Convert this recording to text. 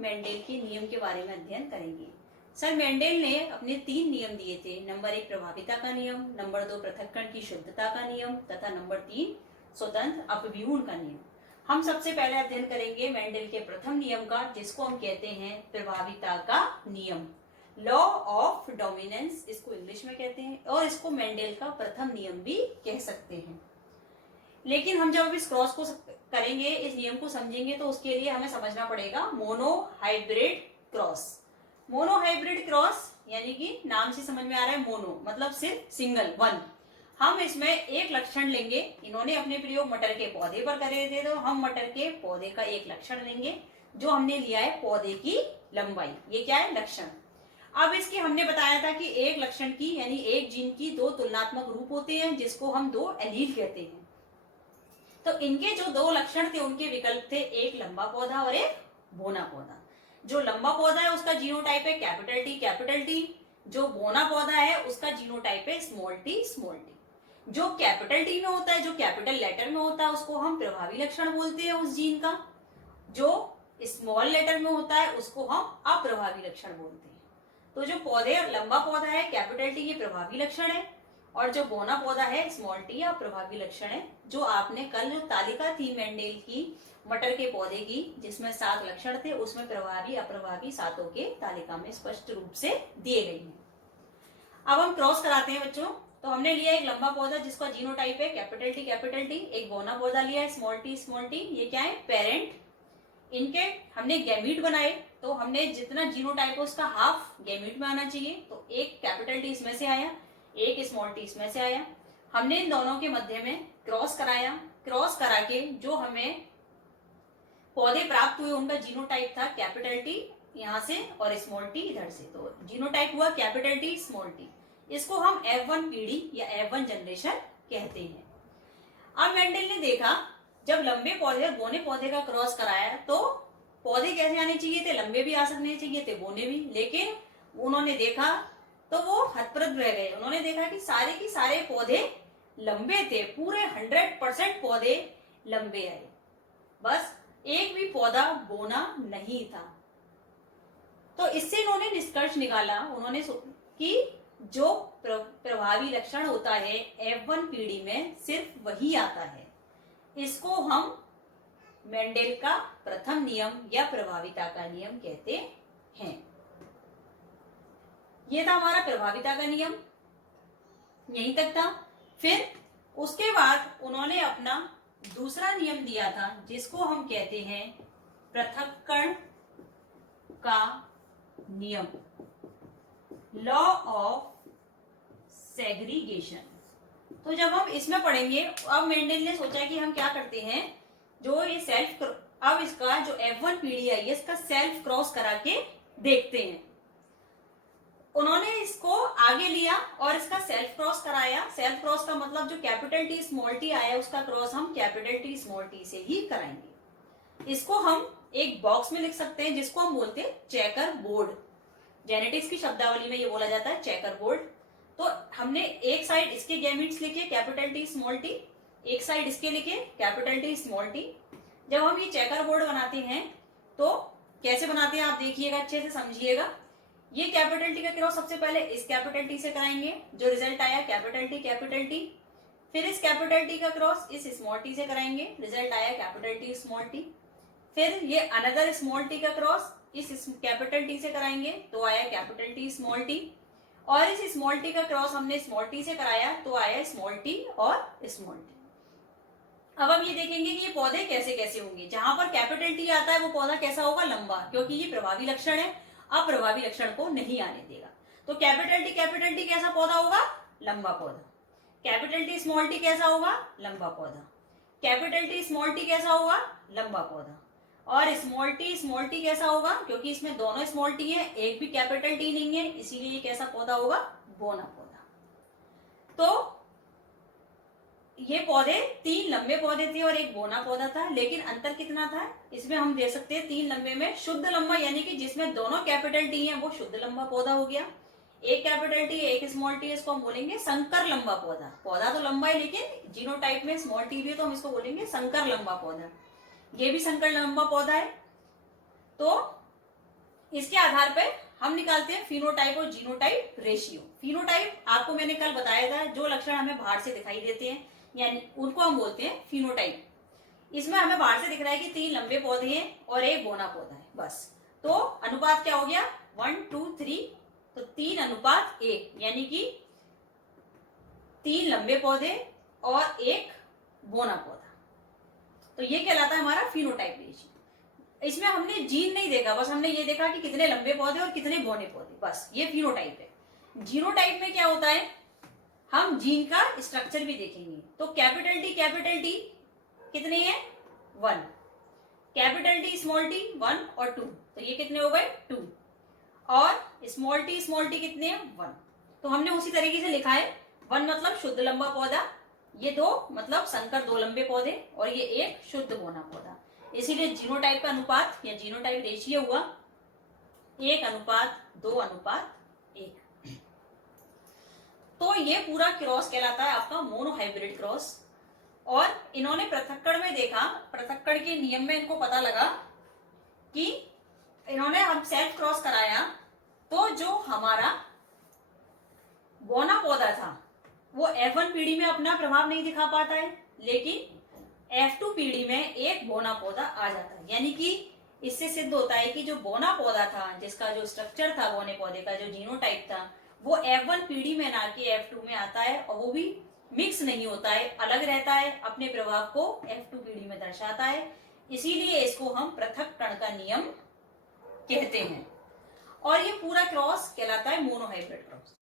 Mendel के नियम के बारे में अध्ययन करेंगे। सर मेंडेल ने अपने 3 नियम दिए थे। नंबर 1 प्रभाविता का नियम, नंबर 2 पृथक्करण की शुद्धता का नियम तथा नंबर 3 स्वतंत्र अपव्यूहन का नियम। हम सबसे पहले अध्ययन करेंगे मेंडेल के प्रथम नियम का, जिसको हम कहते हैं प्रभाविता का नियम, लॉ ऑफ डोमिनेंस इसको इंग्लिश में कहते हैं, और इसको मेंडेल का प्रथम नियम भी कह सकते हैं। लेकिन हम जब इस क्रॉस को करेंगे, इस नियम को समझेंगे, तो उसके लिए हमें समझना पड़ेगा मोनोहाइब्रिड क्रॉस। मोनोहाइब्रिड क्रॉस यानी कि नाम से समझ में आ रहा है, मोनो मतलब सिर्फ सिंगल, वन। हम इसमें एक लक्षण लेंगे। इन्होंने अपने प्रयोग मटर के पौधे पर करे थे, तो हम मटर के पौधे का एक लक्षण लेंगे। जो हमने लिया है पौधे की लंबाई, ये क्या है, लक्षण। अब इसके हमने बताया था कि एक लक्षण की यानी एक जीन की 2 तुलनात्मक रूप होते हैं, जिसको हम 2 एलील कहते हैं। तो इनके जो 2 लक्षण थे, उनके विकल्प थे, एक लंबा पौधा और एक बोना पौधा। जो लंबा पौधा है उसका जीनोटाइप है कैपिटल टी कैपिटल टी। जो बोना पौधा है उसका जीनोटाइप है स्मॉल टी स्मॉल टी। जो कैपिटल टी में होता है, जो कैपिटल लेटर में होता है, उसको हम प्रभावी लक्षण बोलते हैं उस जीन का। जो स्मॉल लेटर में होता है उसको हम अप्रभावी लक्षण बोलते हैं। तो जो पौधे लंबा पौधा है कैपिटल टी, ये प्रभावी लक्षण है, और जो बोना पौधा है स्मॉल टी या प्रभावी लक्षण है। जो आपने कल जो तालिका थी मेंडेल की मटर के पौधे की, जिसमें 7 लक्षण थे, उसमें प्रभावी अप्रभावी 7 के तालिका में स्पष्ट रूप से दिए गए हैं। अब हम क्रॉस कराते हैं बच्चों। तो हमने लिया एक लंबा पौधा जिसका जीनोटाइप है कैपिटल टी, एक बोना पौधा लिया है स्मॉल टी। ये क्या है, पेरेंट। इनके हमने गैमीट बनाए, तो हमने जितना जीनोटाइप है उसका हाफ गैमीट में आना चाहिए। तो एक कैपिटल टी इसमें से आया, एक स्मॉल टी इसमें से आया। हमने इन दोनों के मध्य में क्रॉस कराया। क्रॉस करा के जो हमें पौधे प्राप्त हुए उनका जीनोटाइप था कैपिटल टी यहाँ से और स्मॉल टी इधर से। तो जीनोटाइप हुआ कैपिटल टी स्मॉल टी। इसको हम F1 पीढ़ी या F1 जनरेशन कहते हैं। अब मेंडेल ने देखा, जब लंबे पौधे और बोने पौधे का क्रॉस कराया, तो पौधे कैसे आने चाहिए थे, लंबे भी आ सकने चाहिए थे, बोने भी। लेकिन उन्होंने देखा तो वो हतप्रभ रह गए। उन्होंने देखा कि सारे पौधे लंबे थे, पूरे 100% पौधे लंबे आए, बस एक भी पौधा बोना नहीं था। तो इससे इन्होंने निष्कर्ष निकाला, उन्होंने कि जो प्रभावी लक्षण होता है F1 पीढ़ी में, सिर्फ वही आता है। इसको हम मेंडेल का प्रथम नियम या प्रभाविता का नियम कहते हैं। ये था हमारा प्रभाविता का नियम, यहीं तक था। फिर उसके बाद उन्होंने अपना दूसरा नियम दिया था, जिसको हम कहते हैं पृथक्करण का नियम, लॉ ऑफ सेग्रीगेशन। तो जब हम इसमें पढ़ेंगे, अब मेंडेल ने सोचा कि हम क्या करते हैं, जो ये सेल्फ, अब इसका जो F1 पीढ़ी आई है इसका सेल्फ क्रॉस करा के देखते हैं। उन्होंने इसको आगे लिया और इसका सेल्फ क्रॉस कराया। सेल्फ क्रॉस का मतलब जो कैपिटल टी स्मॉल टी आया, उसका क्रॉस हम कैपिटल टी स्मॉल टी से ही कराएंगे। इसको हम एक बॉक्स में लिख सकते हैं, जिसको हम बोलते हैं चेकर बोर्ड। जेनेटिक्स की शब्दावली में ये बोला जाता है चेकर बोर्ड। तो हमने एक साइड इसके गैमीट्स लिखे कैपिटल टी स्मॉल टी, एक साइड इसके लिखे कैपिटल टी स्मॉल टी। जब हम ये चेकर बोर्ड बनाते हैं तो कैसे बनाते हैं आप देखिएगा, अच्छे से समझिएगा। ये कैपिटल टी का क्रॉस सबसे पहले इस कैपिटल टी से कराएंगे, जो रिजल्ट आया कैपिटल टी। फिर इस कैपिटल टी का क्रॉस इस स्मॉल टी से कराएंगे, रिजल्ट आया कैपिटल टी स्मॉल टी। फिर ये अनदर स्मॉल टी का क्रॉस इस कैपिटल टी से कराएंगे, तो आया कैपिटल टी स्मॉल टी। और इस स्मॉल टी का क्रॉस हमने स्मॉल टी से कराया, तो आया स्मॉल टी और स्मॉल टी। अब हम ये देखेंगे कि ये पौधे कैसे कैसे होंगे। जहां पर कैपिटल टी आता है वो पौधा कैसा होगा, लंबा, क्योंकि ये प्रभावी लक्षण है, अप्रभावी लक्षण को नहीं आने देगा। तो कैपिटल टी कैसा पौधा होगा, लंबा पौधा। कैपिटल टी स्मॉल टी कैसा होगा, लंबा पौधा। कैपिटल टी स्मॉल टी कैसा होगा, लंबा पौधा। और स्मॉल टी कैसा होगा, क्योंकि इसमें दोनों स्मॉल टी है, एक भी कैपिटल टी नहीं है, इसीलिए ये कैसा पौधा होगा, बोना पौधा। तो ये पौधे 3 लंबे पौधे थे और एक बोना पौधा था, लेकिन अंतर कितना था इसमें हम दे सकते हैं 3 लंबे में शुद्ध लंबा, यानी कि जिसमें दोनों कैपिटल टी है वो शुद्ध लंबा पौधा हो गया। एक कैपिटल टी एक स्मॉल टी, इसको हम बोलेंगे संकर लंबा पौधा। पौधा तो लंबा है लेकिन जीनोटाइप में स्मॉल टी भी है, तो हम इसको बोलेंगे संकर लंबा पौधा। ये भी संकर लंबा पौधा है। तो इसके आधार पर हम निकालते हैं फिनोटाइप और जीनोटाइप रेशियो। फिनोटाइप आपको मैंने कल बताया था, जो लक्षण हमें बाहर से दिखाई देते हैं यानी उनको हम बोलते हैं फिनोटाइप। इसमें हमें बाहर से दिख रहा है कि 3 लंबे पौधे हैं और एक बौना पौधा है, बस। तो अनुपात क्या हो गया, 1 2 3, तो 3:1, यानी कि 3 लंबे पौधे और एक बौना पौधा। तो ये कहलाता है हमारा फिनोटाइप रेशियो। इसमें हमने जीन नहीं देखा, बस हमने ये देखा कि कितने लंबे पौधे और कितने बौने पौधे, बस ये फिनोटाइप है। जीनोटाइप में क्या होता है, हम जीन का स्ट्रक्चर भी देखेंगे। तो कैपिटल टी कितने हैं, 1, कैपिटल टी 1 और 2, तो ये कितने हो गए 2, और स्मॉल टी कितने हैं 1। तो हमने उसी तरीके से लिखा है, 1 मतलब शुद्ध लंबा पौधा, ये 2 मतलब संकर 2 लंबे पौधे, और ये 1 शुद्ध बौना पौधा। इसीलिए जीनोटाइप का अनुपात या जीनोटाइप रेशियो हुआ 1:2:1। तो ये पूरा क्रॉस कहलाता है आपका मोनोहाइब्रिड क्रॉस। और इन्होंने पृथक्करण में देखा, पृथक्करण के नियम में इनको पता लगा कि इन्होंने हम सेल्फ क्रॉस कराया, तो जो हमारा बौना पौधा था वो F1 पीढ़ी में अपना प्रभाव नहीं दिखा पाता है, लेकिन F2 पीढ़ी में एक बौना पौधा आ जाता है। यानी कि इससे सिद्ध होता है कि जो बौना पौधा था, जिसका जो स्ट्रक्चर था बौने पौधे का, जो जीनोटाइप था, वो F1 पीढ़ी में ना कि F2 में आता है, और वो भी मिक्स नहीं होता है, अलग रहता है, अपने प्रभाव को F2 पीढ़ी में दर्शाता है। इसीलिए इसको हम पृथक्करण का नियम कहते हैं। और ये पूरा क्रॉस कहलाता है मोनोहाइब्रिड क्रॉस।